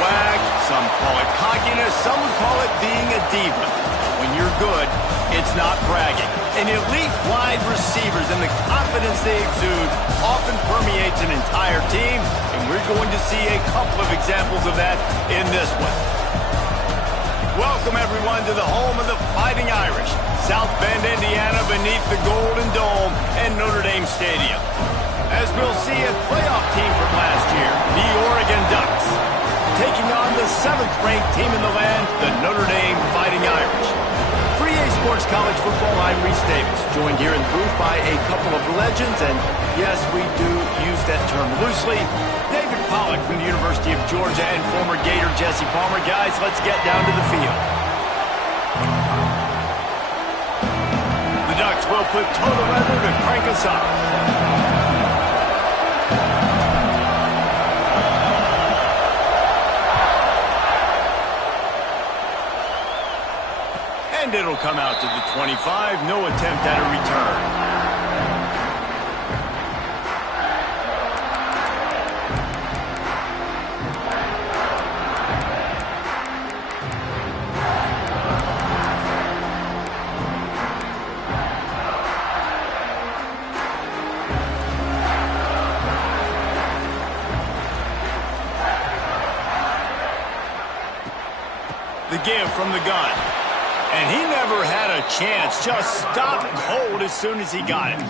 swag, some call it cockiness, some would call it being a diva. When you're good, it's not bragging. And elite wide receivers and the confidence they exude often permeates an entire team, and we're going to see a couple of examples of that in this one. Welcome, everyone, to the home of the Fighting Irish, South Bend, Indiana, beneath the Golden Dome and Notre Dame Stadium. As we'll see, a playoff team from last year, the Oregon Ducks, taking on the 7th-ranked team in the land, the Notre Dame Fighting Irish. For EA Sports College Football, I'm Reese Davis, joined here in the booth by a couple of legends, and yes, we do use that term loosely. David Pollack from the University of Georgia and former Gator Jesse Palmer. Guys, let's get down to the field. The Ducks will put total weather to crank us up. And it'll come out to the 25. No attempt at a return. The give from the gun. And he never had a chance. Just stopped cold as soon as he got it.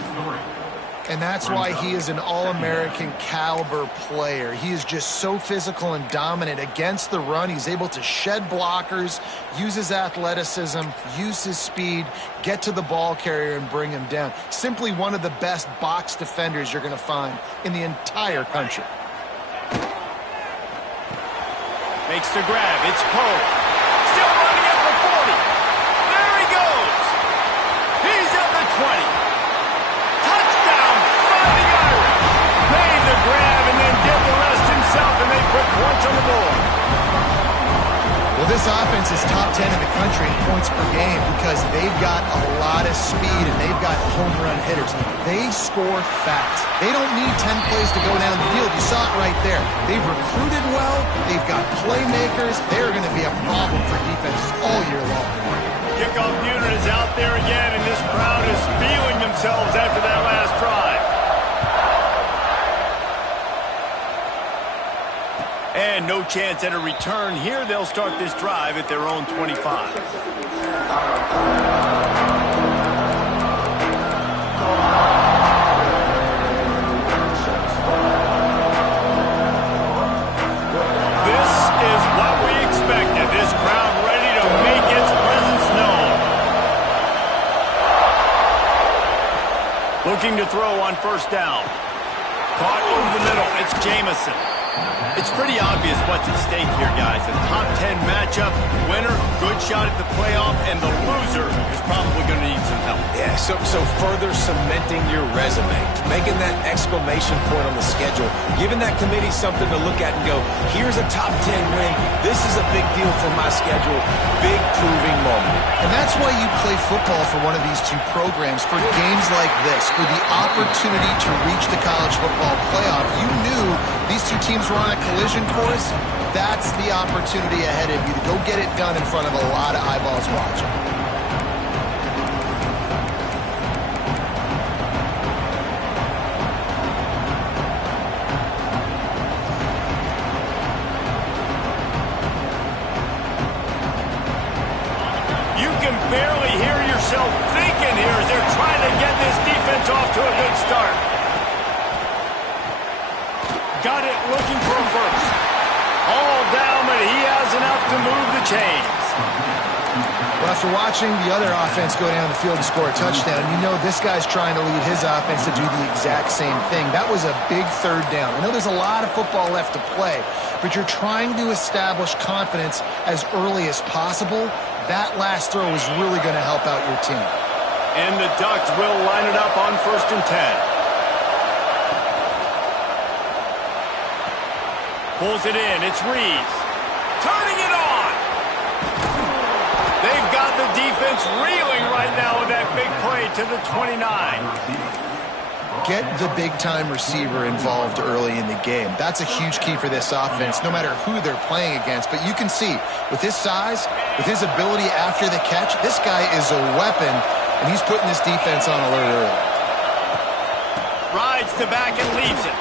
And that's why he is an All-American caliber player. He is just so physical and dominant against the run. He's able to shed blockers, use his athleticism, use his speed, get to the ball carrier and bring him down. Simply one of the best box defenders you're going to find in the entire country. Makes the grab. It's Poe. Still running at the 40. There he goes. He's at the 20. Touchdown, Fighting Irish. Made the grab and then did the rest himself, and they put points on the board. Well, this offense is top 10 in the country in points per game because they've got a lot of speed and they've got home run hitters. They score fast. They don't need 10 plays to go down the field. You saw it right there. They've recruited well. They've got playmakers. They're going to be a problem for defenses all year long. Kickoff unit is out there again, and this crowd is feeling themselves after that last drive. And no chance at a return here. They'll start this drive at their own 25. This is what we expected. This crowd ready to make its presence known. Looking to throw on first down. Caught over the middle. It's Jamison. It's pretty obvious what's at stake here, guys. A top 10 matchup, winner, good shot at the playoff, and the loser is probably going to need some help. Yeah, so further cementing your resume, making that exclamation point on the schedule, giving that committee something to look at and go, here's a top 10 win. This is a big deal for my schedule. Big proving moment. And that's why you play football for one of these two programs, for games like this, for the opportunity to reach the college football playoff. You knew these two teams were on a collision course. That's the opportunity ahead of you to go get it done in front of a lot of eyeballs watching. You can barely hear yourself thinking here as they're trying to get this defense off to a good start. Got it, looking for a first. All down, but he has enough to move the chains. Well, after watching the other offense go down the field and score a touchdown, you know this guy's trying to lead his offense to do the exact same thing. That was a big third down. I know there's a lot of football left to play, but you're trying to establish confidence as early as possible. That last throw is really going to help out your team. And the Ducks will line it up on 1st and 10. Pulls it in. It's Reeves. Turning it on. They've got the defense reeling right now with that big play to the 29. Get the big-time receiver involved early in the game. That's a huge key for this offense, no matter who they're playing against. But you can see, with his size, with his ability after the catch, this guy is a weapon, and he's putting this defense on alert early. Rides to back and leaves it.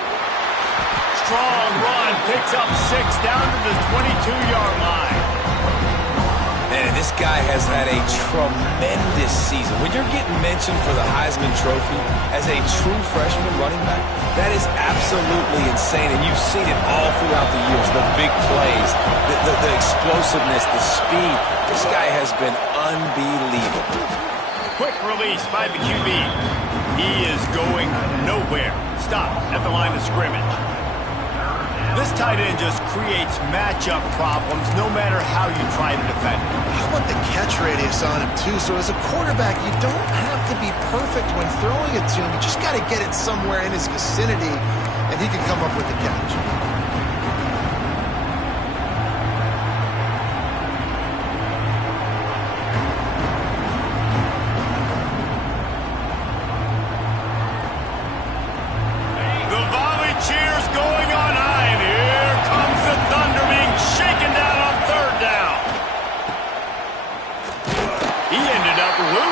Strong run, picks up 6 down to the 22-yard line. Man, this guy has had a tremendous season. When you're getting mentioned for the Heisman Trophy as a true freshman running back, that is absolutely insane. And you've seen it all throughout the years. The big plays, the explosiveness, the speed. This guy has been unbelievable. Quick release by the QB. He is going nowhere. Stop at the line of scrimmage. This tight end just creates matchup problems no matter how you try to defend him. How about the catch radius on him, too? So as a quarterback, you don't have to be perfect when throwing it to him. You just got to get it somewhere in his vicinity, and he can come up with the catch.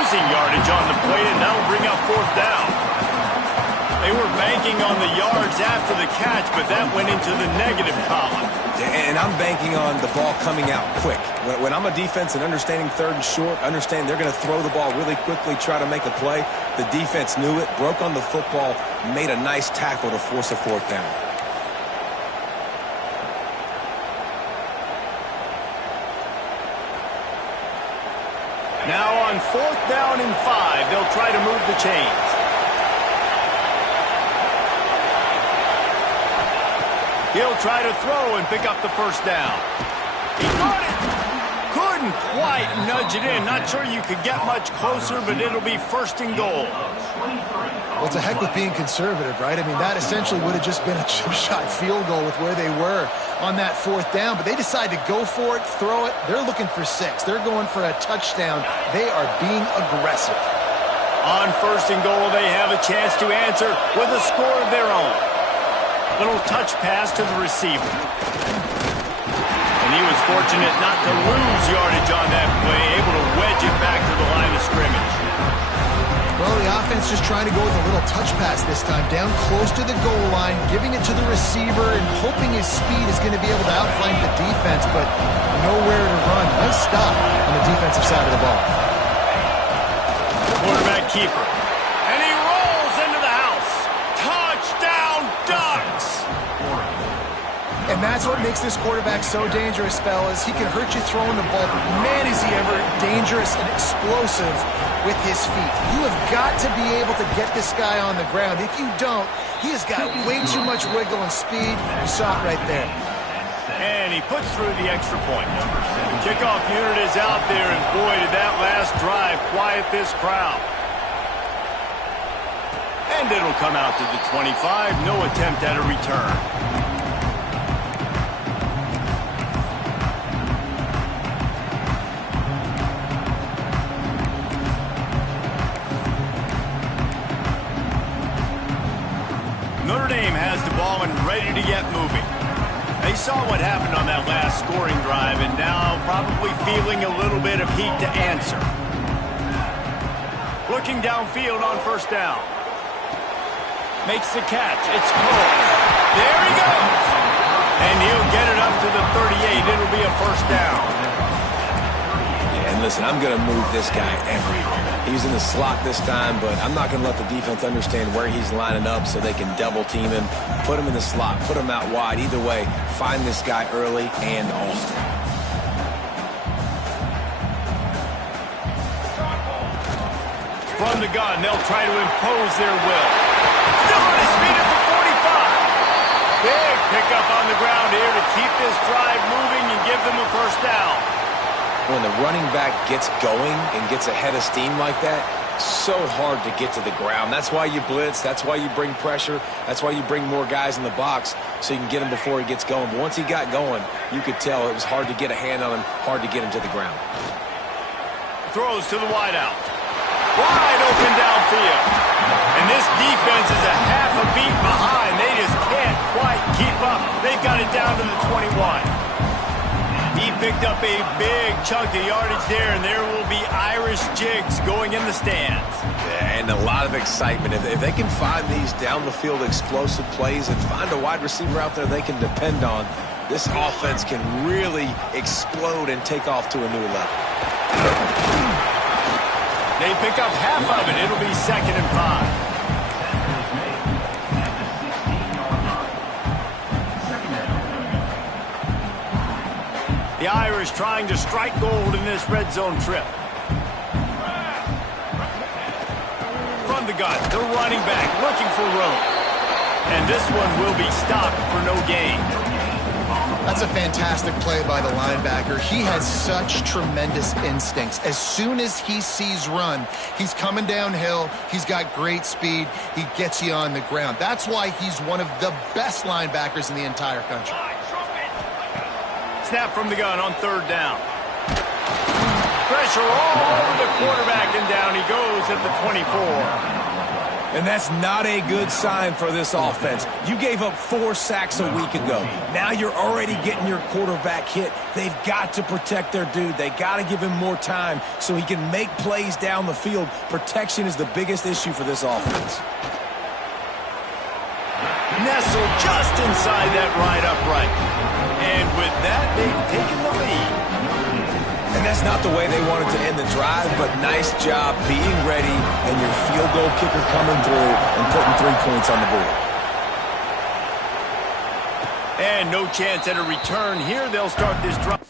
Yardage on the play, and that'll bring up 4th down. They were banking on the yards after the catch, but that went into the negative column. And I'm banking on the ball coming out quick. When I'm a defense and understanding 3rd and short, understand they're going to throw the ball really quickly, try to make a play. The defense knew it, broke on the football, made a nice tackle to force a 4th down. Now on 4th down and 5, they'll try to move the chains. He'll try to throw and pick up the 1st down. He got it! Couldn't quite nudge it in. Not sure you could get much closer, but it'll be 1st and goal. Well, it's a heck with being conservative, right? I mean, that essentially would have just been a chip shot field goal with where they were on that 4th down, but they decide to go for it, throw it. They're looking for 6. They're going for a touchdown. They are being aggressive. On 1st and goal, they have a chance to answer with a score of their own. Little touch pass to the receiver. And he was fortunate not to lose yardage on that play, able to wedge it back to the line of scrimmage. Well, the offense just trying to go with a little touch pass this time, down close to the goal line, giving it to the receiver and hoping his speed is going to be able to outflank the defense, but nowhere to run. Nice stop on the defensive side of the ball. Quarterback keeper. And he rolls into the house. Touchdown, Ducks! And that's what makes this quarterback so dangerous, fellas. He can hurt you throwing the ball, but man, is he ever dangerous and explosive with his feet. You have got to be able to get this guy on the ground. If you don't, he has got way too much wiggle and speed. You saw it right there. And he puts through the extra point. The kickoff unit is out there, and boy, did that last drive quiet this crowd. And it'll come out to the 25. No attempt at a return. Notre Dame has the ball and ready to get moving. They saw what happened on that last scoring drive and now probably feeling a little bit of heat to answer. Looking downfield on 1st down. Makes the catch. It's Poe. There he goes. And he'll get it up to the 38. It'll be a 1st down. Yeah, and listen, I'm going to move this guy everywhere. He's in the slot this time, but I'm not going to let the defense understand where he's lining up so they can double team him, put him in the slot, put him out wide. Either way, find this guy early and often. From the gun, they'll try to impose their will. Still on his feet at the 45. Big pickup on the ground here to keep this drive moving and give them a 1st down. When the running back gets going and gets ahead of steam like that, so hard to get to the ground. That's why you blitz. That's why you bring pressure. That's why you bring more guys in the box so you can get him before he gets going. But once he got going, you could tell it was hard to get a hand on him, hard to get him to the ground. Throws to the wideout. Wide open downfield. And this defense is a half a beat behind. They just can't quite keep up. They've got it down to the 21. He picked up a big chunk of yardage there, and there will be Irish jigs going in the stands. Yeah, and a lot of excitement. If they can find these down-the-field explosive plays and find a wide receiver out there they can depend on, this offense can really explode and take off to a new level. They pick up half of it. It'll be 2nd and 5. The Irish trying to strike gold in this red zone trip. From the gun, the running back looking for room. And this one will be stopped for no gain. That's a fantastic play by the linebacker. He has such tremendous instincts. As soon as he sees run, he's coming downhill. He's got great speed. He gets you on the ground. That's why he's one of the best linebackers in the entire country. Snap from the gun on 3rd down. Pressure all over the quarterback, and down he goes at the 24. And that's not a good sign for this offense. You gave up 4 sacks a week ago. Now you're already getting your quarterback hit. They've got to protect their dude. They got to give him more time so he can make plays down the field. Protection is the biggest issue for this offense. Nestled just inside that right upright. And with that, they've taken the lead. And that's not the way they wanted to end the drive, but nice job being ready and your field goal kicker coming through and putting 3 points on the board. And no chance at a return here. They'll start this drive.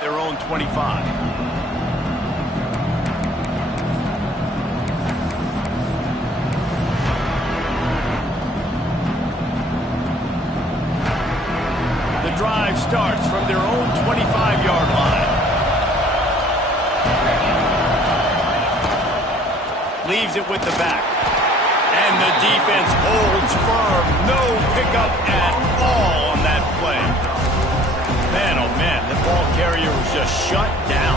Their own 25. The drive starts from their own 25-yard line. Leaves it with the back. And the defense holds firm. No pickup at all on that play. Man, oh man, the ball carrier was just shut down.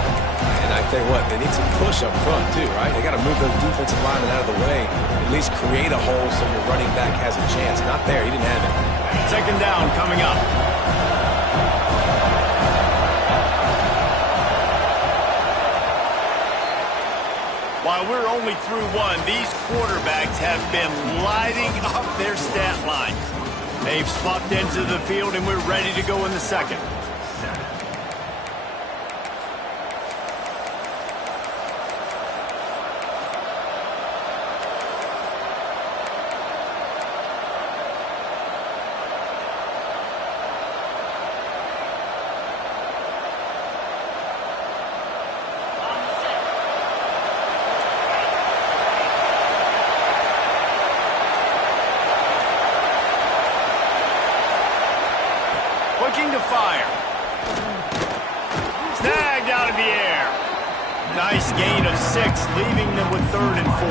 And I tell you what, they need some push up front too, right? They got to move those defensive linemen out of the way, at least create a hole so your running back has a chance. Not there, he didn't have it. 2nd down coming up. While we're only through one, these quarterbacks have been lighting up their stat lines. They've swapped into the field, and we're ready to go in the 2nd. Looking to fire. Snagged out of the air. Nice gain of 6, leaving them with 3rd and 4.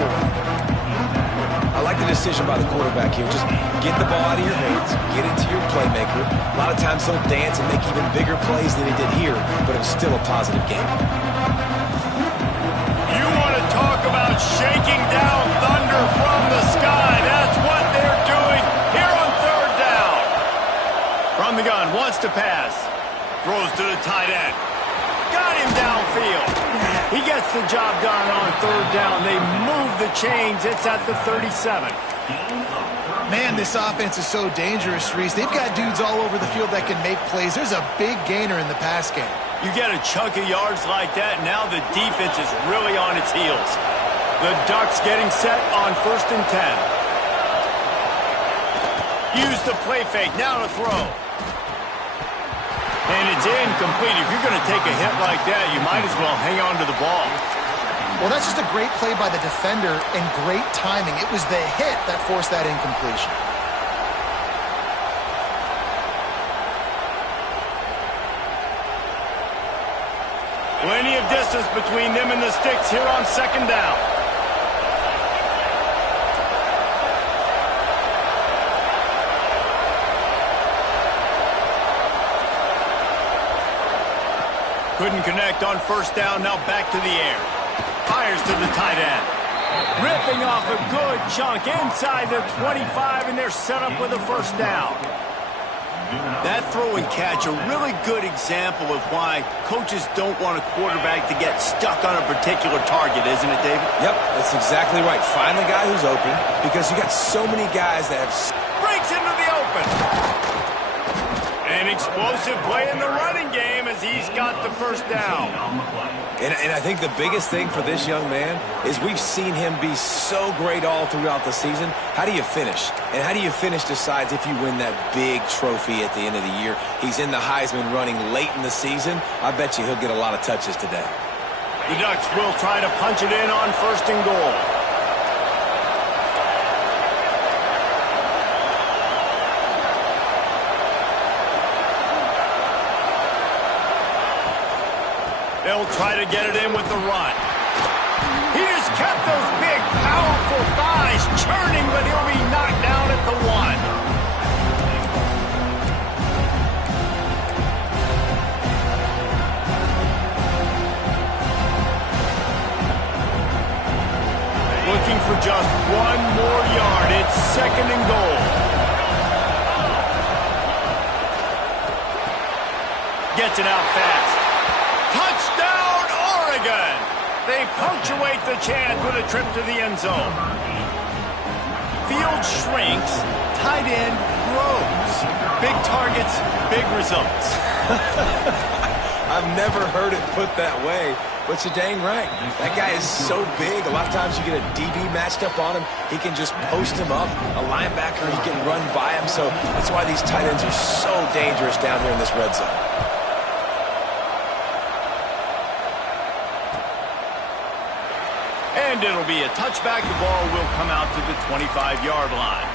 I like the decision by the quarterback here. Just get the ball out of your hands, get it to your playmaker. A lot of times he'll dance and make even bigger plays than he did here, but it was still a positive game. You want to talk about shaking down thunder from the sky. That's what they're doing here on 3rd down. From the gun, wants to pass. Throws to the tight end. Got him downfield. He gets the job done on 3rd down. They move the chains. It's at the 37. Man, this offense is so dangerous, Reese. They've got dudes all over the field that can make plays. There's a big gainer in the pass game. You get a chunk of yards like that, now the defense is really on its heels. The Ducks getting set on 1st and 10. Use the play fake, now to throw. And it's incomplete. If you're going to take a hit like that, you might as well hang on to the ball. Well, that's just a great play by the defender and great timing. It was the hit that forced that incompletion. Plenty of distance between them and the sticks here on second down. Couldn't connect on first down, now back to the air. Fires to the tight end. Ripping off a good chunk inside the 25, and they're set up with a first down. That throw and catch, a really good example of why coaches don't want a quarterback to get stuck on a particular target, isn't it, David? Yep, that's exactly right. Find the guy who's open, because you got so many guys that have... Breaks into the open. An explosive play in the running game as he's got the first down. And I think the biggest thing for this young man is we've seen him be so great all throughout the season. How do you finish? And how do you finish decides if you win that big trophy at the end of the year. He's in the Heisman running late in the season. I bet you he'll get a lot of touches today. The Ducks will try to punch it in on first and goal. They'll try to get it in with the run. He just kept those big, powerful thighs churning, but he'll be knocked down at the 1. Looking for just one more yard. It's second and goal. Gets it out fast. Touchdown, Oregon! They punctuate the chant with a trip to the end zone. Field shrinks, tight end grows. Big targets, big results. I've never heard it put that way, but you're dang right. That guy is so big. A lot of times you get a DB matched up on him. He can just post him up. A linebacker, he can run by him. So that's why these tight ends are so dangerous down here in this red zone. And it'll be a touchback. The ball will come out to the 25-yard line.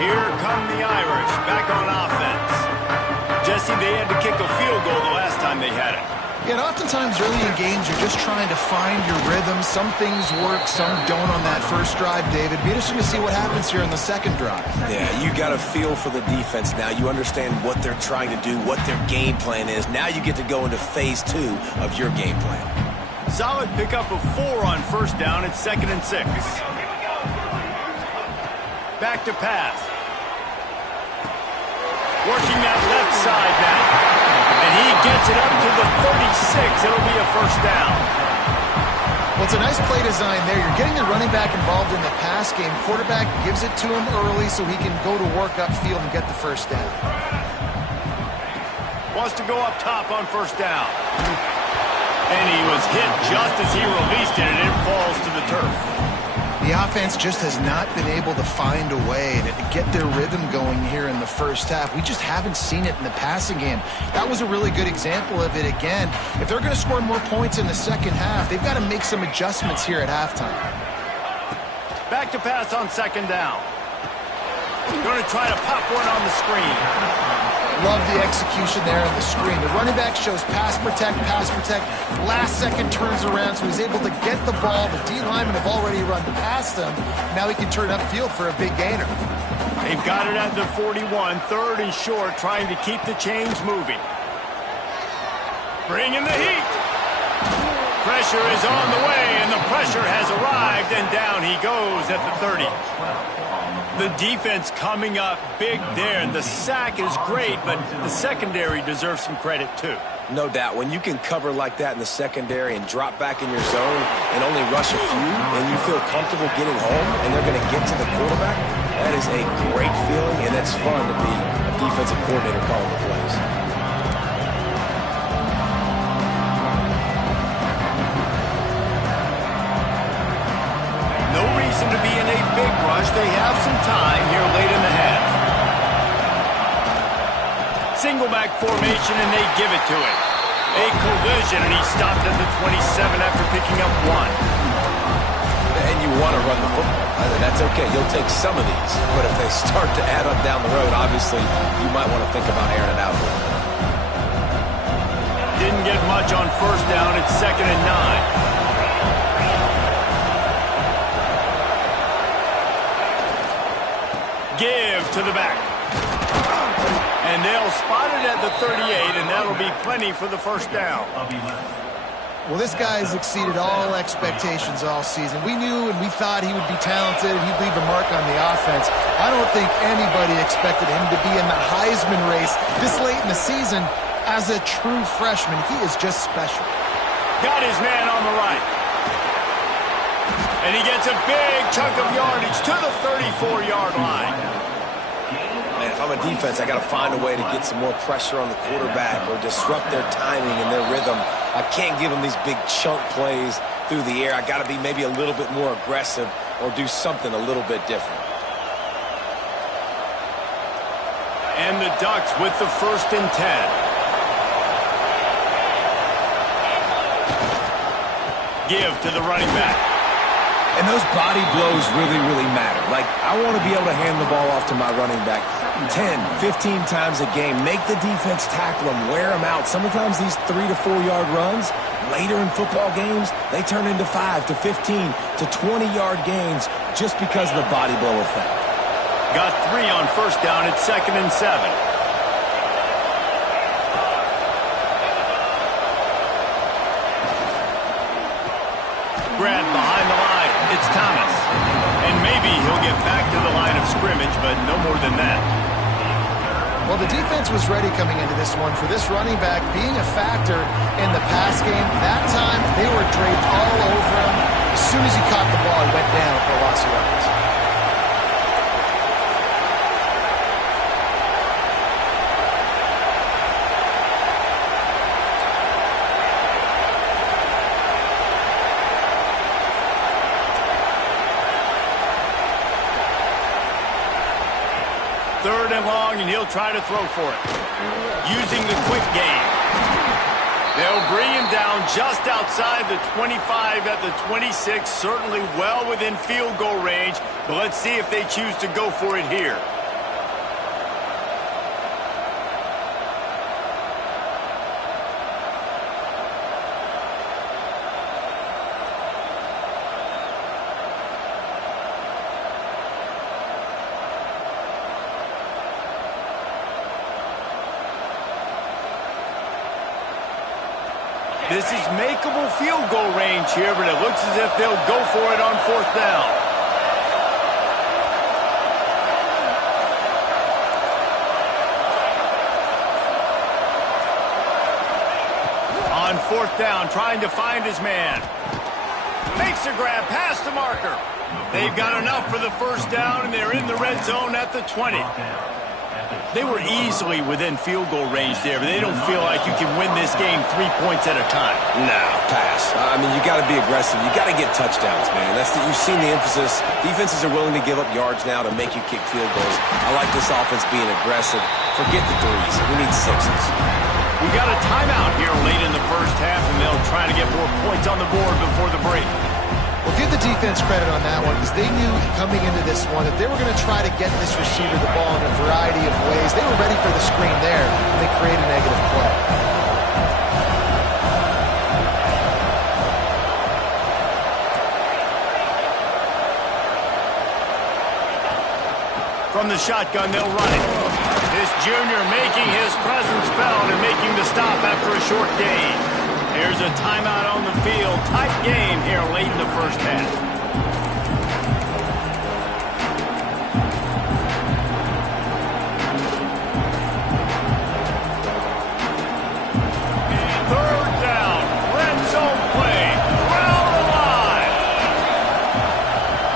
Here come the Irish back on offense. Jesse, they had to kick a field goal the last time they had it. Yeah, and oftentimes early in games, you're just trying to find your rhythm. Some things work, some don't on that first drive, David. Be interesting to see what happens here in the second drive. Yeah, you got a feel for the defense now. You understand what they're trying to do, what their game plan is. Now you get to go into phase 2 of your game plan. Solid pickup of 4 on first down. It's 2nd and 6. Back to pass. Working that left side now. And he gets it up to the 36. It'll be a first down. Well, it's a nice play design there. You're getting the running back involved in the pass game. Quarterback gives it to him early so he can go to work upfield and get the first down. Wants to go up top on first down. And he was hit just as he released it, and it falls to the turf. The offense just has not been able to find a way to get their rhythm going here in the first half. We just haven't seen it in the passing game. That was a really good example of it again. If they're going to score more points in the second half, they've got to make some adjustments here at halftime. Back to pass on second down. Going to try to pop one on the screen. Love the execution there on the screen. The running back shows pass protect, pass protect. Last second turns around, so he's able to get the ball. The D linemen have already run past him. Now he can turn upfield for a big gainer. They've got it at the 41, 3rd and short, trying to keep the chains moving. Bring in the heat. Pressure is on the way, and the pressure has arrived, and down he goes at the 30. The defense coming up big there, and the sack is great, but the secondary deserves some credit too. No doubt. When you can cover like that in the secondary and drop back in your zone and only rush a few, and you feel comfortable getting home, and they're going to get to the quarterback, that is a great feeling, and it's fun to be a defensive coordinator calling the plays. Steelers, they have some time here late in the half. Single back formation, and they give it to him. A collision, and he stopped at the 27 after picking up 1. And you want to run the football. That's okay. You'll take some of these. But if they start to add up down the road, obviously, you might want to think about airing it out a little bit. Didn't get much on first down. It's 2nd and 9. Give to the back. And they'll spot it at the 38, and that'll be plenty for the first down. Well, this guy has exceeded all expectations all season. We knew and we thought he would be talented. He'd leave a mark on the offense. I don't think anybody expected him to be in the Heisman race this late in the season as a true freshman. He is just special. Got his man on the right. And he gets a big chunk of yardage to the 34-yard line. Man, if I'm a defense, I got to find a way to get some more pressure on the quarterback or disrupt their timing and their rhythm. I can't give them these big chunk plays through the air. I got to be maybe a little bit more aggressive or do something a little bit different. And the Ducks with the 1st and 10. Give to the running back. And those body blows really, really matter. Like, I want to be able to hand the ball off to my running back 10, 15 times a game. Make the defense tackle them, wear them out. Sometimes these 3 to 4 yard runs, later in football games, they turn into 5 to 15 to 20-yard gains just because of the body blow effect. Got 3 on first down. It's 2nd and 7. Grabbed behind the line. It's Thomas. And maybe he'll get back to the line of scrimmage, but no more than that. Well, the defense was ready coming into this one for this running back being a factor in the pass game. That time, they were draped all over him. As soon as he caught the ball, he went down for a loss of yards. Third and long, and he'll try to throw for it. Using the quick game. They'll bring him down just outside the 25 at the 26. Certainly well within field goal range, but let's see if they choose to go for it here. This is makeable field goal range here, but it looks as if they'll go for it on 4th down. On 4th down, trying to find his man. Makes a grab past the marker. They've got enough for the first down, and they're in the red zone at the 20. They were easily within field goal range there, but they don't feel like you can win this game 3 points at a time. No, pass. I mean, you got to be aggressive. You got to get touchdowns, man. You've seen the emphasis. Defenses are willing to give up yards now to make you kick field goals. I like this offense being aggressive. Forget the 3s. We need 6s. We got a timeout here late in the first half, and they'll try to get more points on the board before the break. Well, give the defense credit on that one because they knew coming into this one that they were going to try to get this receiver the ball in a variety of ways. They were ready for the screen there, and they create a negative play. From the shotgun, they'll run it. This junior making his presence felt and making the stop after a short gain. Here's a timeout on the field. Tight game here late in the first half. Third down. Red zone play. Crowd alive.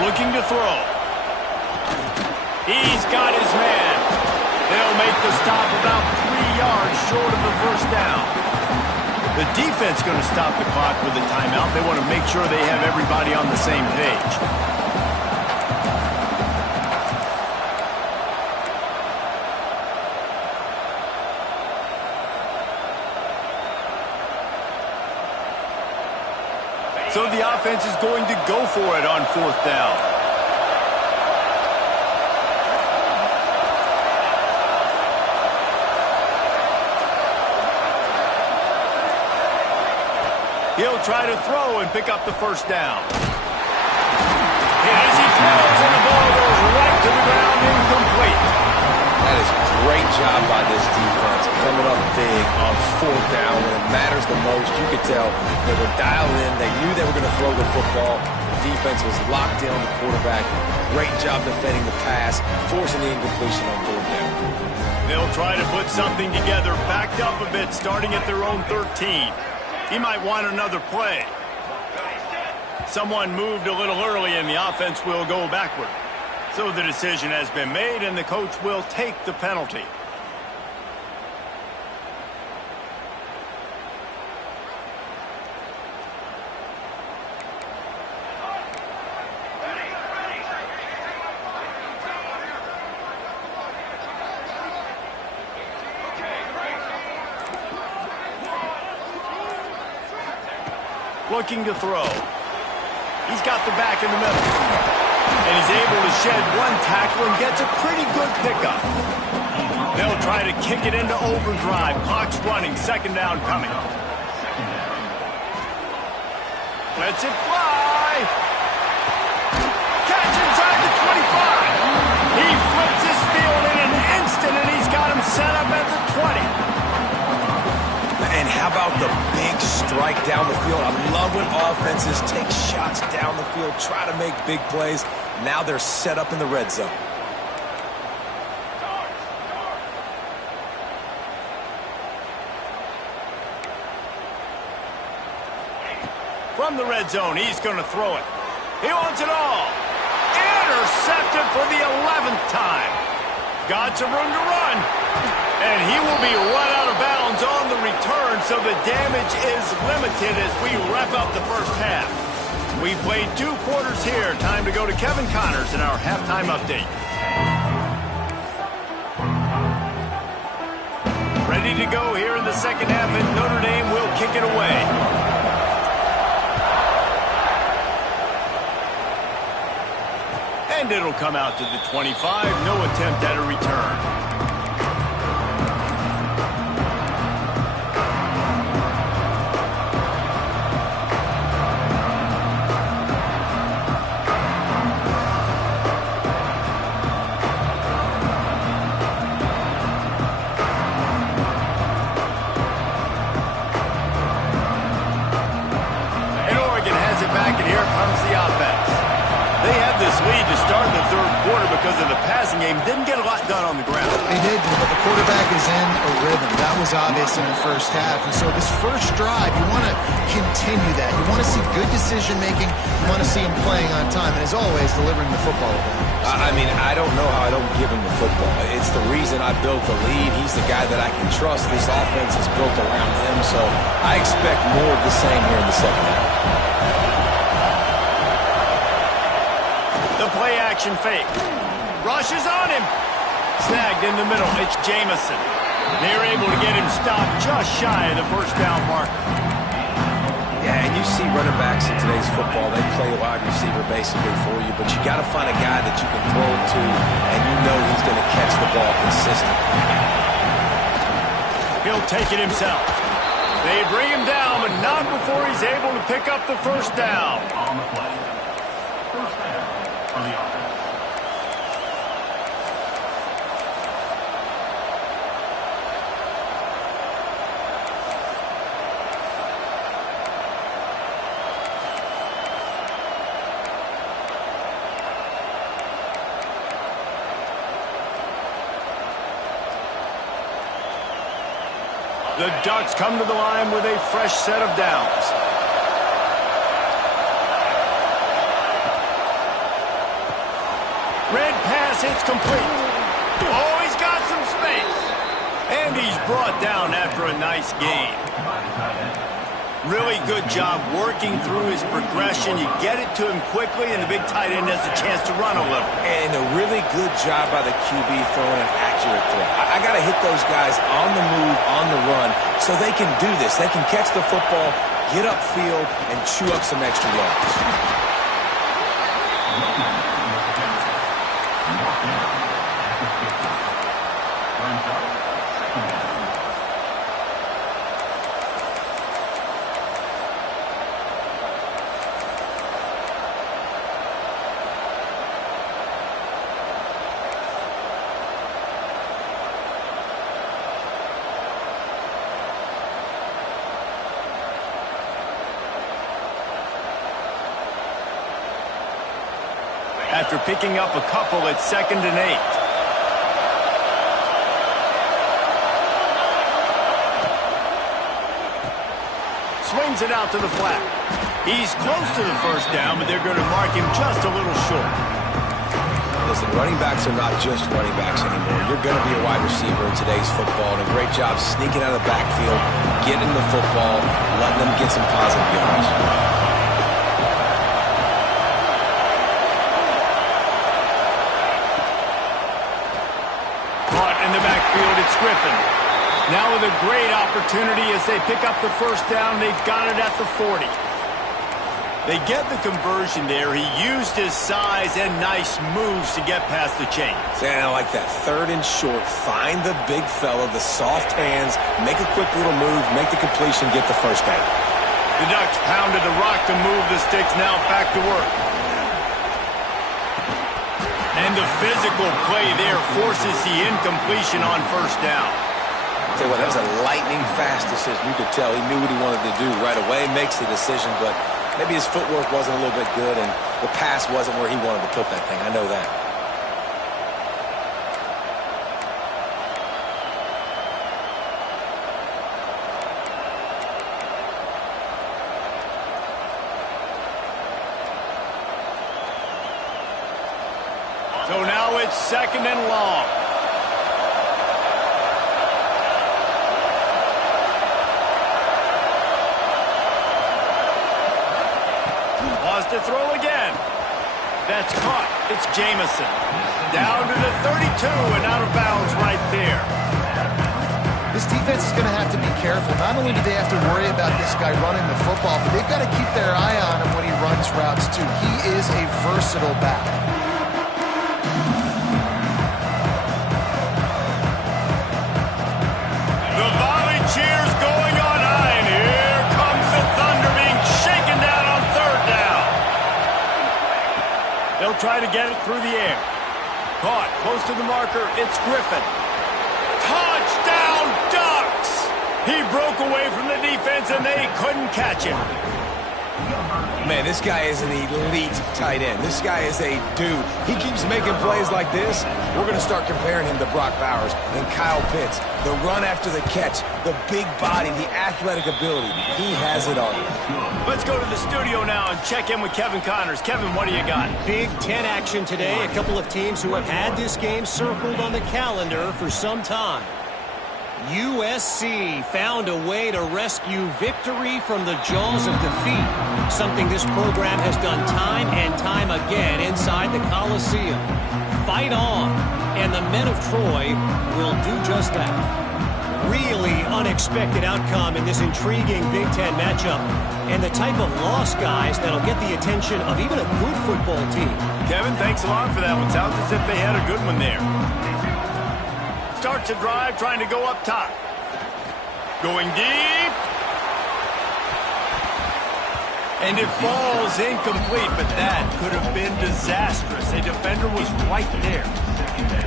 Looking to throw. He's got his man. They'll make the stop about 3 yards short of the first down. The defense going to stop the clock with a timeout. They want to make sure they have everybody on the same page. So the offense is going to go for it on 4th down. He'll try to throw and pick up the 1st down. And as he throws, and the ball goes right to the ground, incomplete. That is a great job by this defense, coming up big on 4th down when it matters the most. You could tell they were dialed in. They knew they were going to throw the football. The defense was locked in on the quarterback. Great job defending the pass, forcing the incompletion on 4th down. They'll try to put something together, backed up a bit, starting at their own 13. He might want another play. Someone moved a little early and the offense will go backward. So the decision has been made and the coach will take the penalty. Looking to throw. He's got the back in the middle. And he's able to shed one tackle and gets a pretty good pickup. They'll try to kick it into overdrive. Clock's running. 2nd down coming. Lets it fly. Catch inside the 25. He flips his field in an instant, and he's got him set up at the 20. And how about the big strike down the field? I love when offenses take shots down the field, try to make big plays. Now they're set up in the red zone. From the red zone, he's going to throw it. He wants it all. Intercepted for the 11th time. Got some room to run. And he will be run out of bounds on the return, so the damage is limited as we wrap up the 1st half. We played 2 quarters here. Time to go to Kevin Connors in our halftime update. Ready to go here in the 2nd half, and Notre Dame will kick it away. And it'll come out to the 25. No attempt at a return. Because of the passing game, didn't get a lot done on the ground. They did, but the quarterback is in a rhythm. That was obvious in the 1st half. And so this 1st drive, you want to continue that. You want to see good decision-making. You want to see him playing on time. And as always, delivering the football. I mean, I don't know how I don't give him the football. It's the reason I built the lead. He's the guy that I can trust. This offense is built around him. So I expect more of the same here in the 2nd half. The play-action fake. Rushes on him. Snagged in the middle. It's Jamison. They're able to get him stopped just shy of the 1st down marker. Yeah, and you see running backs in today's football, they play wide receiver basically for you, but you got to find a guy that you can throw it to, and you know he's going to catch the ball consistently. He'll take it himself. They bring him down, but not before he's able to pick up the 1st down. On the play. 1st down for the offense. The Ducks come to the line with a fresh set of downs. Red pass, it's complete. Oh, he's got some space. And he's brought down after a nice gain. Really good job working through his progression. You get it to him quickly, and the big tight end has a chance to run a little. And a really good job by the QB throwing an accurate throw. I got to hit those guys on the move, on the run, so they can do this. They can catch the football, get upfield, and chew up some extra yards. After picking up a couple at 2nd and 8. Swings it out to the flat. He's close to the first down, but they're going to mark him just a little short. Listen, running backs are not just running backs anymore. You're going to be a wide receiver in today's football, and a great job sneaking out of the backfield, getting the football, letting them get some positive yards. In the backfield, it's Griffin. Now with a great opportunity as they pick up the first down. They've got it at the 40. They get the conversion there. He used his size and nice moves to get past the chains. Yeah, I like that. 3rd and short. Find the big fella, the soft hands, make a quick little move, make the completion, get the first down. The Ducks pounded the rock to move the sticks. Now back to work. And the physical play there forces the incompletion on first down. I'll tell you what, that was a lightning-fast decision. You could tell he knew what he wanted to do right away, makes the decision, but maybe his footwork wasn't a little bit good, and the pass wasn't where he wanted to put that thing. I know that. So now it's 2nd and long. Wants to throw again. That's caught. It's Jamison. Down to the 32 and out of bounds right there. This defense is going to have to be careful. Not only do they have to worry about this guy running the football, but they've got to keep their eye on him when he runs routes too. He is a versatile back. Cheers going on high, and here comes the Thunder being shaken down on 3rd down. They'll try to get it through the air. Caught close to the marker. It's Griffin. Touchdown, Ducks! He broke away from the defense, and they couldn't catch him. Man, this guy is an elite tight end. This guy is a dude. He keeps making plays like this. We're going to start comparing him to Brock Bowers and Kyle Pitts. The run after the catch, the big body, the athletic ability. He has it all. Let's go to the studio now and check in with Kevin Connors. Kevin, what do you got? Big Ten action today. A couple of teams who have had this game circled on the calendar for some time. USC found a way to rescue victory from the jaws of defeat, something this program has done time and time again inside the Coliseum. Fight on, and the men of Troy will do just that. Really unexpected outcome in this intriguing Big Ten matchup, and the type of loss, guys, that'll get the attention of even a good football team. Kevin, thanks a lot for that one. Sounds as if they had a good one there. Starts a drive, trying to go up top. Going deep. And it falls incomplete, but that could have been disastrous. A defender was right there.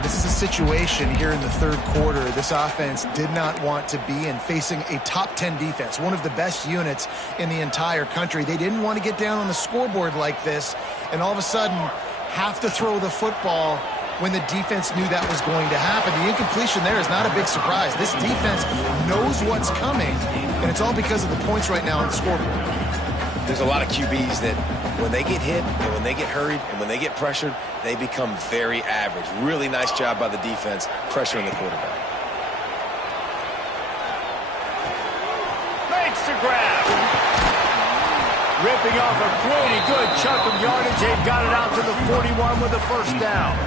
This is a situation here in the 3rd quarter this offense did not want to be in, facing a top 10 defense, one of the best units in the entire country. They didn't want to get down on the scoreboard like this, and all of a sudden have to throw the football when the defense knew that was going to happen. The incompletion there is not a big surprise. This defense knows what's coming, and it's all because of the points right now on the scoreboard. There's a lot of QBs that when they get hit and when they get hurried and when they get pressured, they become very average. Really nice job by the defense pressuring the quarterback. Makes the grab. Ripping off a pretty good chunk of yardage. They've got it out to the 41 with the first down.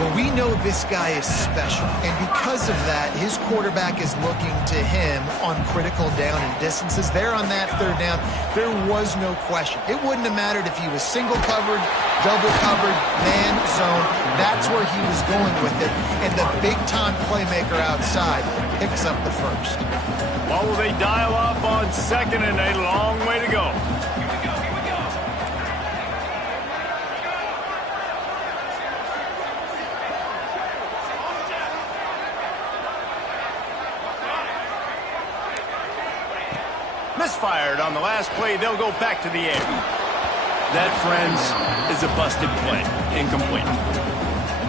Well, we know this guy is special, and because of that, his quarterback is looking to him on critical down and distances. There on that third down, there was no question. It wouldn't have mattered if he was single covered, double covered, man, zone. That's where he was going with it, and the big-time playmaker outside picks up the first. What will they dial up on second and a long way to go? Misfired on the last play. They'll go back to the air. That, friends, is a busted play. Incomplete.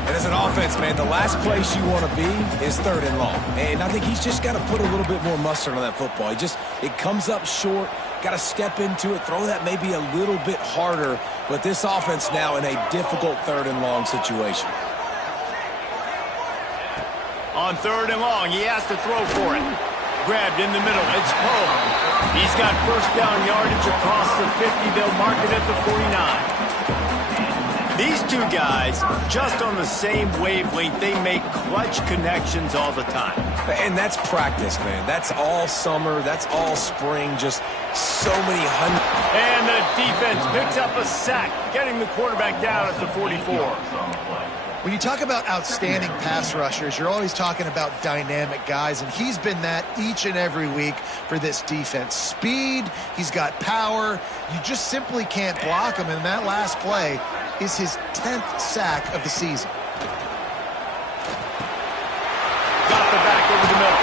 And as an offense, man, the last place you want to be is third and long. And I think he's just got to put a little bit more mustard on that football. It comes up short, got to step into it, throw that maybe a little bit harder. But this offense now in a difficult third and long situation. On third and long, he has to throw for it. Grabbed in the middle. It's Poe. He's got first down yardage across the 50. They'll mark it at the 49. These two guys, just on the same wavelength, they make clutch connections all the time. And that's practice, man. That's all summer. That's all spring. Just so many hundreds. And the defense picks up a sack, getting the quarterback down at the 44. When you talk about outstanding pass rushers, you're always talking about dynamic guys, and he's been that each and every week for this defense. Speed, he's got power. You just simply can't block him, and that last play is his 10th sack of the season. Got the back over the middle.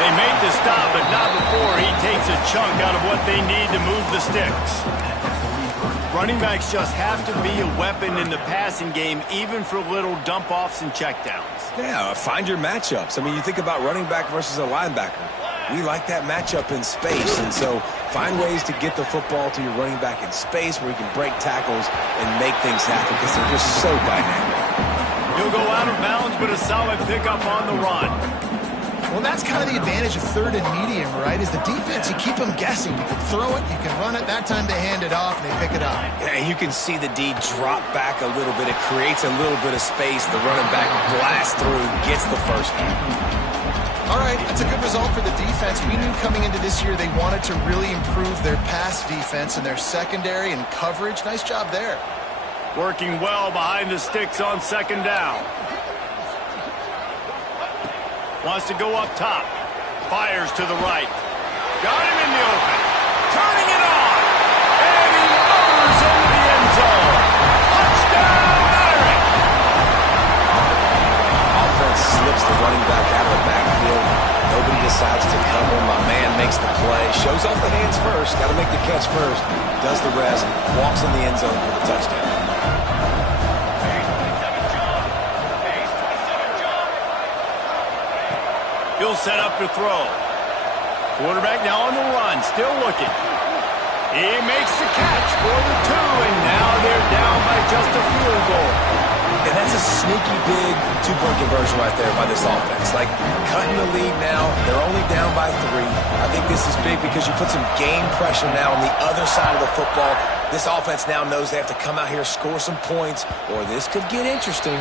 They made the stop, but not before he takes a chunk out of what they need to move the sticks. Running backs just have to be a weapon in the passing game, even for little dump-offs and checkdowns. Yeah, find your matchups. I mean, you think about running back versus a linebacker. We like that matchup in space, and so find ways to get the football to your running back in space where you can break tackles and make things happen because they're just so dynamic. He'll go out of bounds, but a solid pickup on the run. Well, that's kind of the advantage of third and medium, right? Is the defense, you keep them guessing. You can throw it, you can run it. That time they hand it off and they pick it up. Yeah, and you can see the D drop back a little bit. It creates a little bit of space. The running back blasts through, gets the first down. All right, that's a good result for the defense. We knew coming into this year they wanted to really improve their pass defense and their secondary and coverage. Nice job there. Working well behind the sticks on second down. Wants to go up top. Fires to the right. Got him in the open. Turning it on. And he motors into the end zone. Touchdown, Maverick. Offense slips the running back out of the backfield. Nobody decides to cover. My man makes the play. Shows off the hands first. Got to make the catch first. Does the rest. Walks in the end zone for the touchdown. He'll set up to throw. Quarterback now on the run, still looking. He makes the catch for the 2, and now they're down by just a field goal. And that's a sneaky big two-point conversion right there by this offense. Like, cutting the lead now. They're only down by 3. I think this is big because you put some game pressure now on the other side of the football. This offense now knows they have to come out here, score some points, or this could get interesting.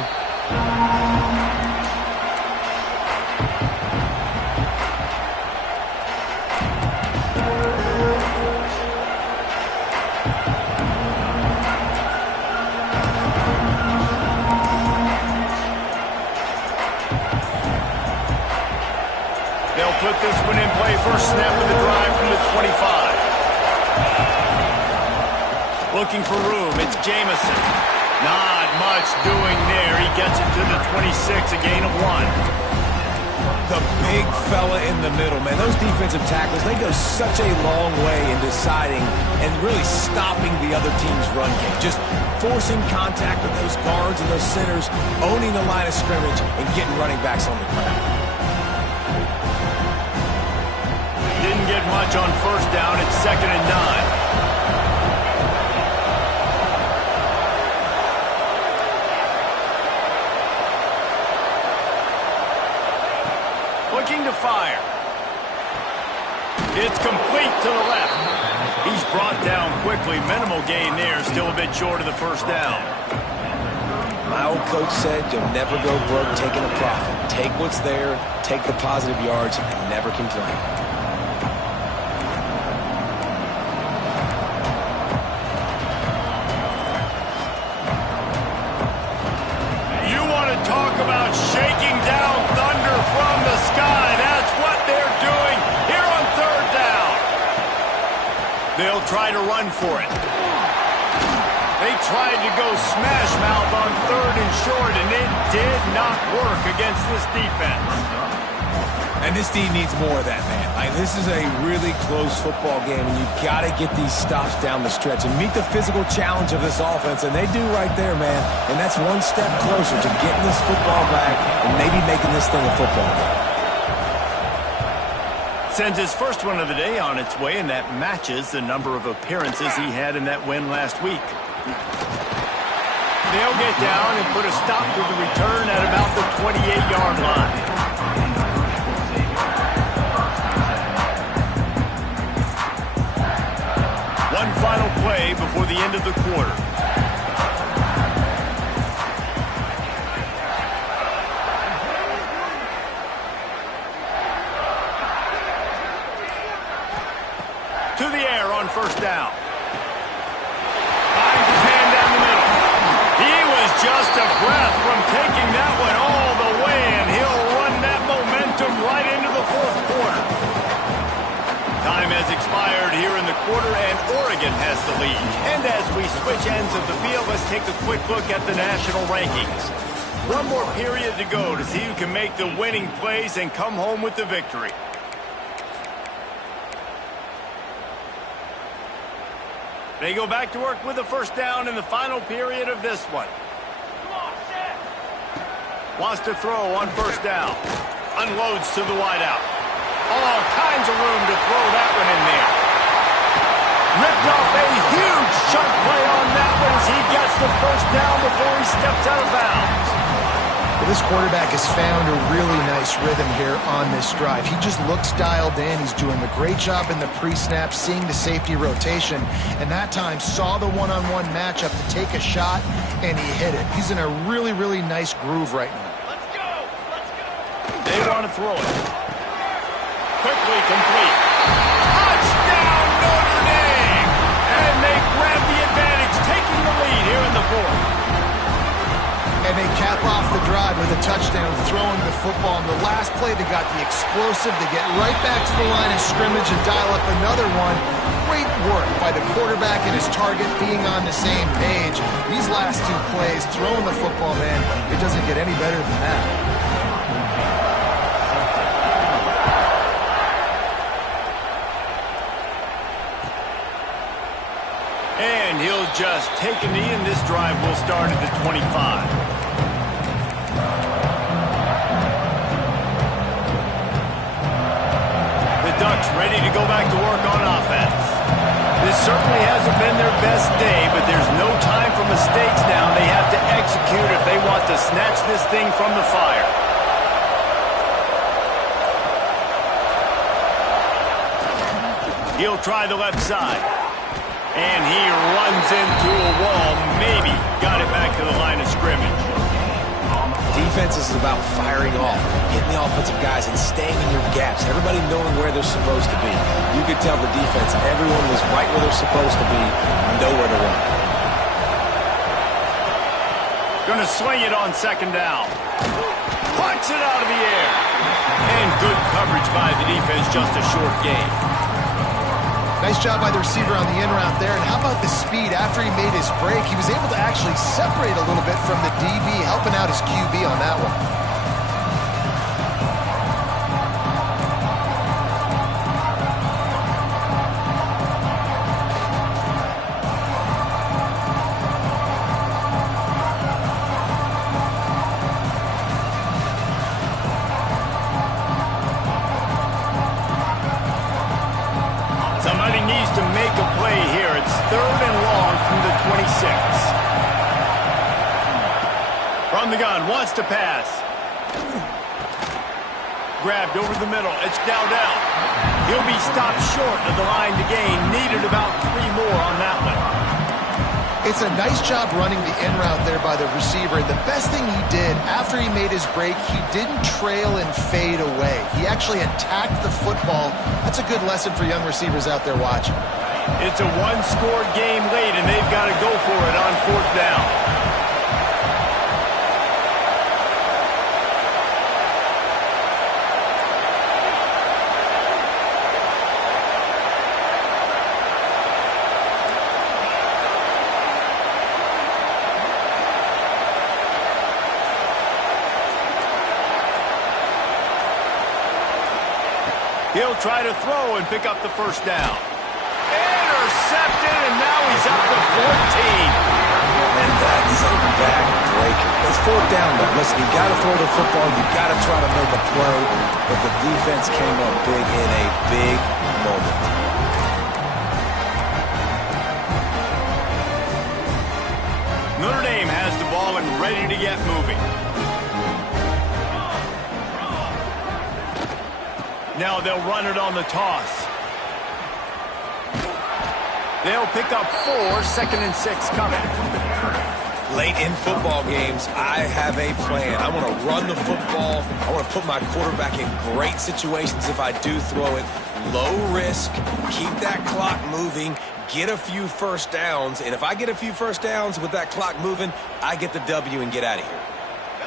Put this one in play. First snap of the drive from the 25. Looking for room. It's Jamison. Not much doing there. He gets it to the 26, a gain of 1. The big fella in the middle, man. Those defensive tackles, they go such a long way in deciding and really stopping the other team's run game. Just forcing contact with those guards and those centers, owning the line of scrimmage, and getting running backs on the ground. Didn't get much on first down. It's 2nd and 9. Looking to fire. It's complete to the left. He's brought down quickly. Minimal gain there. Still a bit short of the first down. My old coach said you'll never go broke taking a profit. Take what's there, take the positive yards, and never complain. You want to talk about shaking down thunder from the sky. That's what they're doing here on third down. They'll try to run for it. They tried to go smash mouth on third and short, and it did not work against this defense. And this team needs more of that, man. This is a really close football game, and you've got to get these stops down the stretch and meet the physical challenge of this offense, and they do right there, man. And that's one step closer to getting this football back and maybe making this thing a football game. Sends his first one of the day on its way, and that matches the number of appearances he had in that win last week. They'll get down and put a stop to the return at about the 28-yard line. One final play before the end of the quarter. To the air on first down. Finds his man down the middle. He was just a breath from taking that one all the way, and he'll run that momentum right into the fourth quarter. Time has expired here in the quarter, and Oregon has the lead. And as we switch ends of the field, let's take a quick look at the national rankings. One more period to go to see who can make the winning plays and come home with the victory. They go back to work with a first down in the final period of this one. Wants to throw on first down. Unloads to the wideout. All kinds of room to throw that one in there. Ripped off a huge chunk play on that one as he gets the first down before he steps out of bounds. Well, this quarterback has found a really nice rhythm here on this drive. He just looks dialed in. He's doing a great job in the pre-snap, seeing the safety rotation, and that time saw the one-on-one matchup to take a shot, and he hit it. He's in a really, really nice groove right now. Let's go! Let's go! They want to throw it. Quickly complete. Touchdown, Notre Dame! And they grab the advantage, taking the lead here in the fourth. And they cap off the drive with a touchdown, throwing the football. In the last play, they got the explosive to get right back to the line of scrimmage and dial up another one. Great work by the quarterback and his target being on the same page. These last two plays, throwing the football, man, it doesn't get any better than that. And he'll just take a knee, and this drive will start at the 25. The Ducks ready to go back to work on offense. This certainly hasn't been their best day, but there's no time for mistakes now. They have to execute if they want to snatch this thing from the fire. He'll try the left side. And he runs into a wall. Maybe got it back to the line of scrimmage. Defense is about firing off, hitting the offensive guys and staying in your gaps. Everybody knowing where they're supposed to be. You could tell the defense, everyone was right where they're supposed to be, nowhere to run. Going to swing it on second down. Punts it out of the air. And good coverage by the defense, just a short gain. Nice job by the receiver on the in route there. And how about the speed? After he made his break, he was able to actually separate a little bit from the DB, helping out his QB on that one. From the gun, wants to pass. Grabbed over the middle. It's now down. He'll be stopped short of the line to gain. Needed about 3 more on that one. It's a nice job running the in route there by the receiver. And the best thing he did after he made his break, he didn't trail and fade away. He actually attacked the football. That's a good lesson for young receivers out there watching. It's a one-score game late, and they've got to go for it on 4th down. He'll try to throw and pick up the first down. Intercepted, and now he's up to 14. And that is a back-breaker. It's 4th down, though. Listen, you got to throw the football. You got to try to make a play. But the defense came up big in a big moment. Notre Dame has the ball and ready to get moving. Now they'll run it on the toss. They'll pick up 4, 2nd and 6 coming. Late in football games, I have a plan. I want to run the football. I want to put my quarterback in great situations if I do throw it. Low risk, keep that clock moving, get a few first downs. And if I get a few first downs with that clock moving, I get the W and get out of here.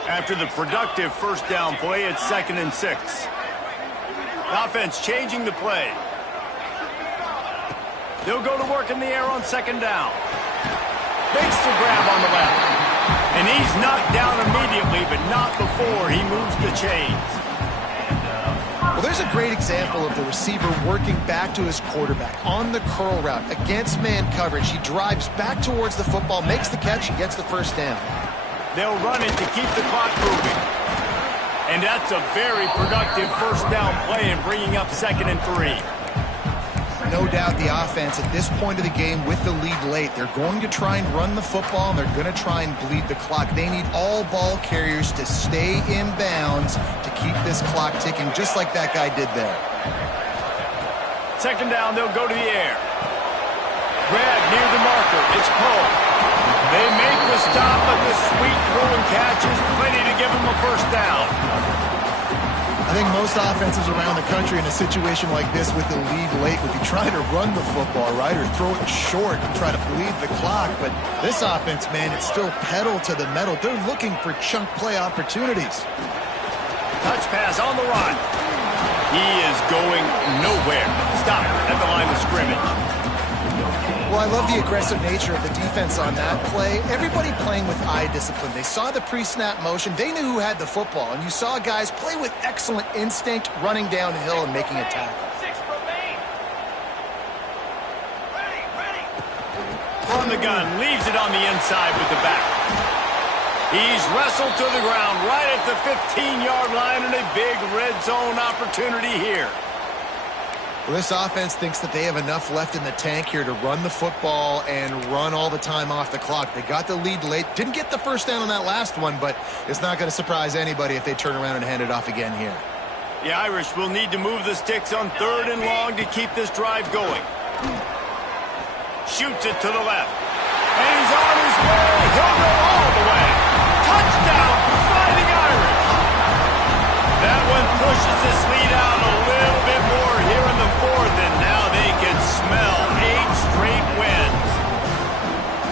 After the productive first down play, it's 2nd and 6. Offense changing the play. They'll go to work in the air on 2nd down. Makes the grab on the left. And he's knocked down immediately, but not before he moves the chains. Well, there's a great example of the receiver working back to his quarterback on the curl route against man coverage. He drives back towards the football, makes the catch, and gets the first down. They'll run it to keep the clock moving. And that's a very productive first down play and bringing up 2nd and 3. No doubt the offense at this point of the game with the lead late, they're going to try and run the football, and they're going to try and bleed the clock. They need all ball carriers to stay in bounds to keep this clock ticking, just like that guy did there. 2nd down, they'll go to the air. Grab near the marker. It's Poe. They make the stop, but the sweet throw and catch is plenty to give them a first down. I think most offenses around the country in a situation like this with the lead late would be trying to run the football, right, or throw it short and try to bleed the clock. But this offense, man, it's still pedal to the metal. They're looking for chunk play opportunities. Touch pass on the run. He is going nowhere. Stop at the line of scrimmage. Well, I love the aggressive nature of the defense on that play. Everybody playing with eye discipline. They saw the pre-snap motion. They knew who had the football. And you saw guys play with excellent instinct, running downhill and making a tackle. From the gun, leaves it on the inside with the back. He's wrestled to the ground right at the 15-yard line, and a big red zone opportunity here. Well, this offense thinks that they have enough left in the tank here to run the football and run all the time off the clock. They got the lead late. Didn't get the first down on that last one, but it's not going to surprise anybody if they turn around and hand it off again here. The Irish will need to move the sticks on 3rd and long to keep this drive going. Shoots it to the left. And he's on his way. He'll go all the way. Touchdown, Fighting Irish. That one pushes this lead out a little bit more here in the 4th, and now they can smell 8 straight wins.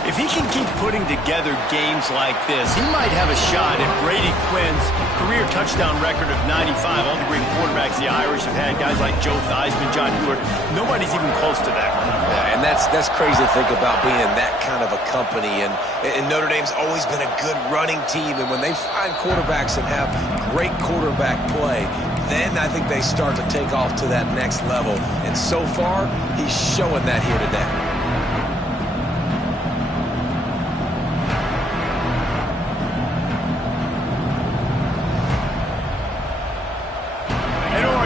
If he can keep putting together games like this, he might have a shot at Brady Quinn's career touchdown record of 95. All the great quarterbacks the Irish have had, guys like Joe Theismann, John Hewart, nobody's even close to that. Yeah, and that's crazy to think about being that kind of a company. And Notre Dame's always been a good running team. And when they find quarterbacks and have great quarterback play, then I think they start to take off to that next level. And so far, he's showing that here today.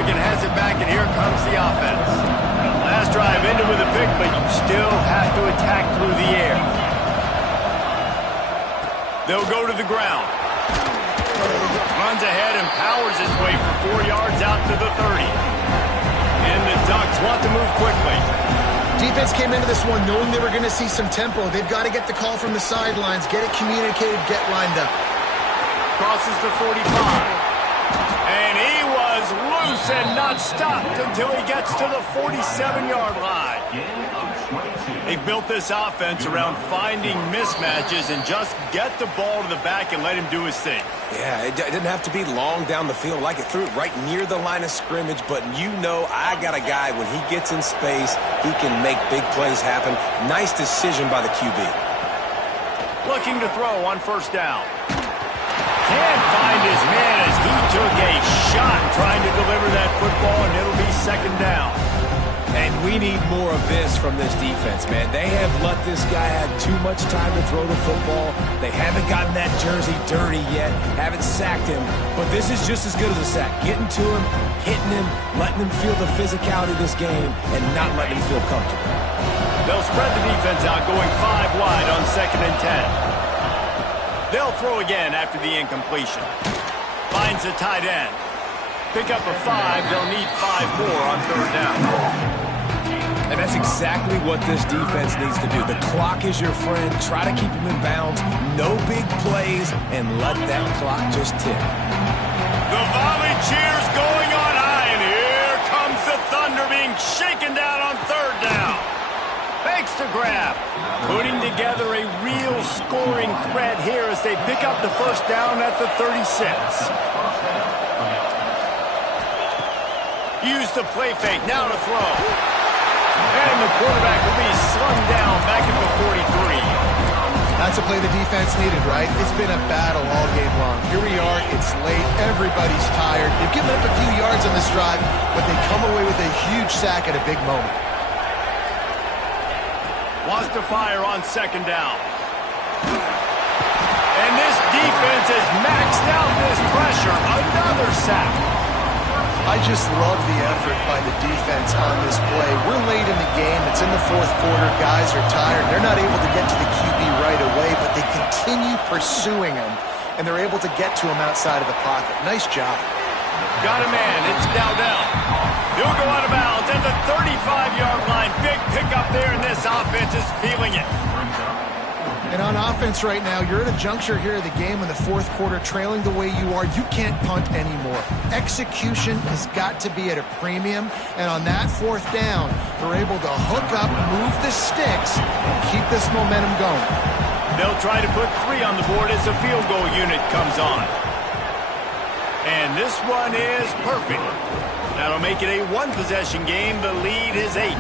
Has it back, and here comes the offense. Last drive ended with a pick, but you still have to attack through the air. They'll go to the ground. Runs ahead and powers his way for 4 yards out to the 30. And the Ducks want to move quickly. Defense came into this one knowing they were going to see some tempo. They've got to get the call from the sidelines, get it communicated, get lined up. Crosses the 45. And he was loose and not stopped until he gets to the 47-yard line. They've built this offense around finding mismatches and just get the ball to the back and let him do his thing. Yeah, it didn't have to be long down the field. Like it threw it right near the line of scrimmage, but you know I got a guy, when he gets in space, he can make big plays happen. Nice decision by the QB. Looking to throw on first down. Can't find his man as he took a shot trying to deliver that football, and it'll be second down. And we need more of this from this defense, man. They have let this guy have too much time to throw the football. They haven't gotten that jersey dirty yet, haven't sacked him. But this is just as good as a sack. Getting to him, hitting him, letting him feel the physicality of this game, and not letting him feel comfortable. They'll spread the defense out, going 5 wide on 2nd and 10. They'll throw again after the incompletion. Finds the tight end. Pick up a 5. They'll need 5 more on third down. And that's exactly what this defense needs to do. The clock is your friend. Try to keep him in bounds. No big plays, and let that clock just tick. The volley cheers going on high, and here comes the Thunder being shaken down on third down. Fakes to grab. Putting together a real scoring threat here as they pick up the first down at the 36. Use the play fake. Now to throw. And the quarterback will be slung down back at the 43. That's a play the defense needed, right? It's been a battle all game long. Here we are. It's late. Everybody's tired. They've given up a few yards on this drive, but they come away with a huge sack at a big moment. Wants to fire on second down. And this defense has maxed out this pressure. Another sack. I just love the effort by the defense on this play. We're late in the game. It's in the fourth quarter. Guys are tired. They're not able to get to the QB right away, but they continue pursuing him, and they're able to get to him outside of the pocket. Nice job. Got a man. It's now down. He'll go out of bounds at the 35-yard line. Big pickup there, and this offense is feeling it. And on offense right now, you're at a juncture here of the game in the fourth quarter, trailing the way you are. You can't punt anymore. Execution has got to be at a premium, and on that fourth down, they're able to hook up, move the sticks, and keep this momentum going. They'll try to put 3 on the board as the field goal unit comes on. And this one is perfect. That'll make it a one-possession game. The lead is 8.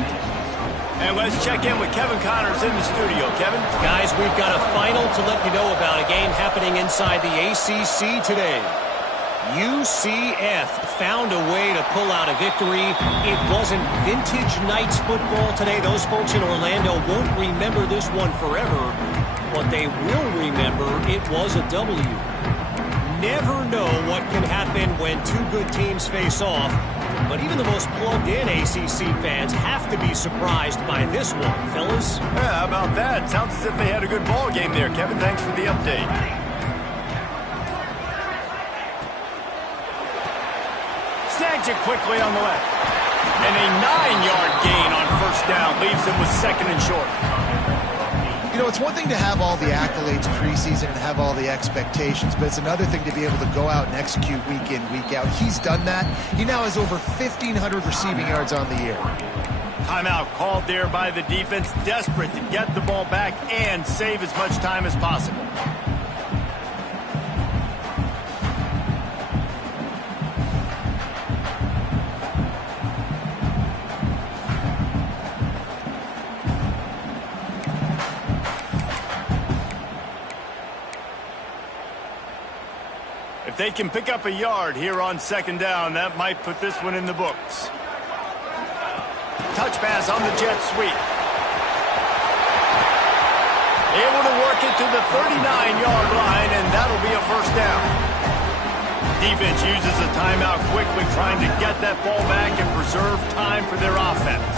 And let's check in with Kevin Connors in the studio. Kevin? Guys, we've got a final to let you know about, a game happening inside the ACC today. UCF found a way to pull out a victory. It wasn't vintage Knights football today. Those folks in Orlando won't remember this one forever, but they will remember it was a W. Never know what can happen when 2 good teams face off. But even the most plugged-in ACC fans have to be surprised by this one, fellas. Yeah, how about that? Sounds as if they had a good ball game there. Kevin, thanks for the update. Snags it quickly on the left. And a 9-yard gain on first down leaves them with 2nd and short. You know, it's one thing to have all the accolades preseason and have all the expectations, but it's another thing to be able to go out and execute week in, week out. He's done that. He now has over 1,500 receiving yards on the year. Timeout called there by the defense, desperate to get the ball back and save as much time as possible. If they can pick up a yard here on second down, that might put this one in the books. Touch pass on the jet sweep. Able to work it to the 39-yard line, and that'll be a first down. Defense uses a timeout quickly, trying to get that ball back and preserve time for their offense.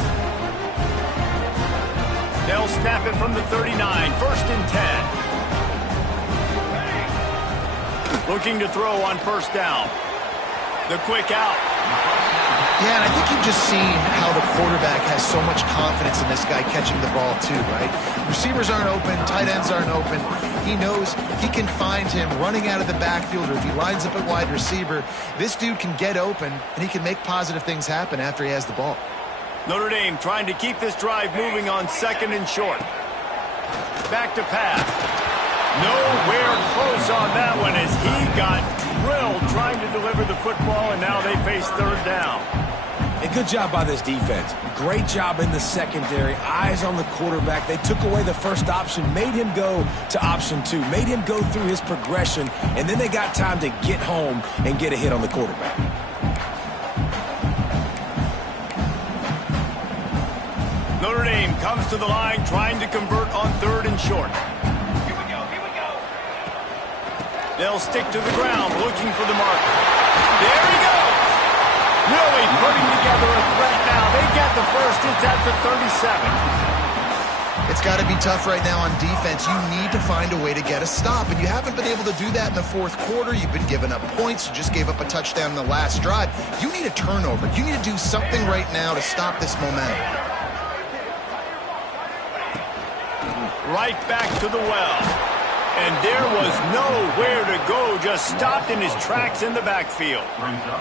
They'll snap it from the 39, 1st and 10. Looking to throw on first down. The quick out. Yeah, and I think you've just seen how the quarterback has so much confidence in this guy catching the ball too, right? Receivers aren't open, tight ends aren't open. He knows he can find him running out of the backfield, or if he lines up at wide receiver, this dude can get open, and he can make positive things happen after he has the ball. Notre Dame trying to keep this drive moving on 2nd and short. Back to pass. Nowhere close on that one as he got drilled trying to deliver the football, and now they face 3rd down. A good job by this defense. Great job in the secondary. Eyes on the quarterback. They took away the first option, made him go to option 2, made him go through his progression, and then they got time to get home and get a hit on the quarterback. Notre Dame comes to the line trying to convert on 3rd and short. They'll stick to the ground looking for the marker. There he goes. Really putting together a threat now. They get the first. It's at the 37. It's got to be tough right now on defense. You need to find a way to get a stop, and you haven't been able to do that in the 4th quarter. You've been giving up points. You just gave up a touchdown in the last drive. You need a turnover. You need to do something right now to stop this momentum. Right back to the well. And there was nowhere to go. Just stopped in his tracks in the backfield. Brings up